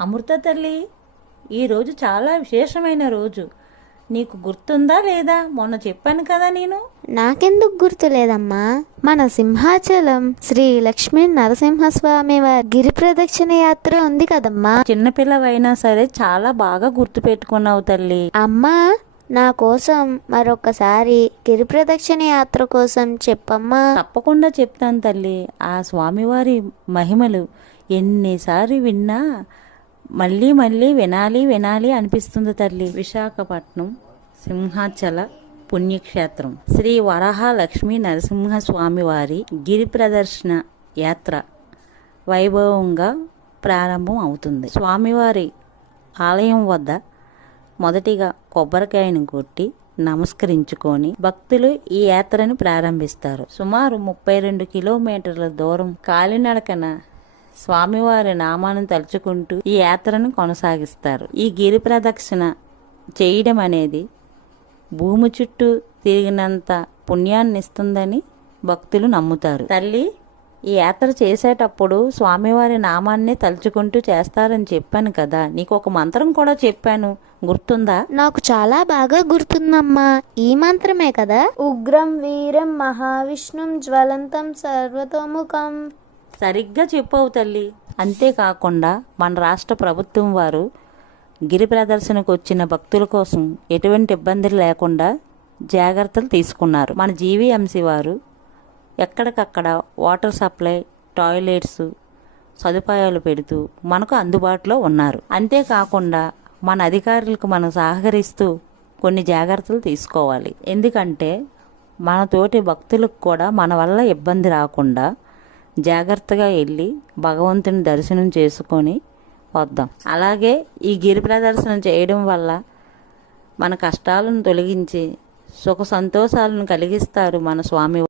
అమృత తల్లి, ఈరోజు చాలా విశేషమైన రోజు. నీకు గుర్తుందా లేదా? మొన్న చెప్పాను కదా నేను. నాకెందుకు గుర్తులేదమ్మా? మన సింహాచలం శ్రీ లక్ష్మీ నరసింహస్వామి వారి గిరి ప్రదక్షిణ యాత్ర ఉంది కదమ్మా. చిన్నపిల్లవైనా సరే చాలా బాగా గుర్తు పెట్టుకున్నావు తల్లి. అమ్మా, నా కోసం మరొకసారి గిరి ప్రదక్షిణ యాత్ర కోసం చెప్పమ్మా. తప్పకుండా చెప్తాను తల్లి. ఆ స్వామివారి మహిమలు ఎన్నిసార్లు విన్నా మళ్ళీ మళ్ళీ వినాలి వినాలి అనిపిస్తుంది తల్లి. విశాఖపట్నం సింహాచల పుణ్యక్షేత్రం శ్రీ వరాహ లక్ష్మీ నరసింహస్వామి వారి గిరి ప్రదర్శన యాత్ర వైభవంగా ప్రారంభం అవుతుంది. స్వామివారి ఆలయం వద్ద మొదటిగా కొబ్బరికాయను కొట్టి నమస్కరించుకొని భక్తులు ఈ యాత్రను ప్రారంభిస్తారు. సుమారు 32 కిలోమీటర్ల దూరం కాలినడకన స్వామివారి నామాన్ని తలుచుకుంటూ ఈ యాత్రను కొనసాగిస్తారు. ఈ గిరి ప్రదక్షిణ చేయడం అనేది భూమి చుట్టూ తిరిగినంత పుణ్యాన్ని ఇస్తుందని భక్తులు నమ్ముతారు. తల్లి, ఈ యాత్ర చేసేటప్పుడు స్వామివారి నామాన్ని తలుచుకుంటూ చేస్తారని చెప్పాను కదా, నీకు ఒక మంత్రం కూడా చెప్పాను, గుర్తుందా? నాకు చాలా బాగా గుర్తుందమ్మా. ఈ మంత్రమే కదా? ఉగ్రం వీరం మహావిష్ణుం జ్వలంతం సర్వతోముఖం. సరిగ్గా చెప్పావు తల్లి. అంతేకాకుండా మన రాష్ట్ర ప్రభుత్వం వారు గిరి ప్రదర్శనకు వచ్చిన భక్తుల కోసం ఎటువంటి ఇబ్బందులు లేకుండా జాగ్రత్తలు తీసుకున్నారు. మన జీవీఎంసీ వారు ఎక్కడికక్కడ వాటర్ సప్లై, టాయిలెట్స్ సదుపాయాలు పెడుతూ మనకు అందుబాటులో ఉన్నారు. అంతేకాకుండా మన అధికారులకు మనం సహకరిస్తూ కొన్ని జాగ్రత్తలు తీసుకోవాలి. ఎందుకంటే మన తోటి భక్తులకు కూడా మన వల్ల ఇబ్బంది రాకుండా జాగ్రత్తగా వెళ్ళి భగవంతుని దర్శనం చేసుకొని వద్దాం. అలాగే ఈ గిరి ప్రదర్శన చేయడం వల్ల మన కష్టాలను తొలగించి సుఖ సంతోషాలను కలిగిస్తారు మన స్వామి.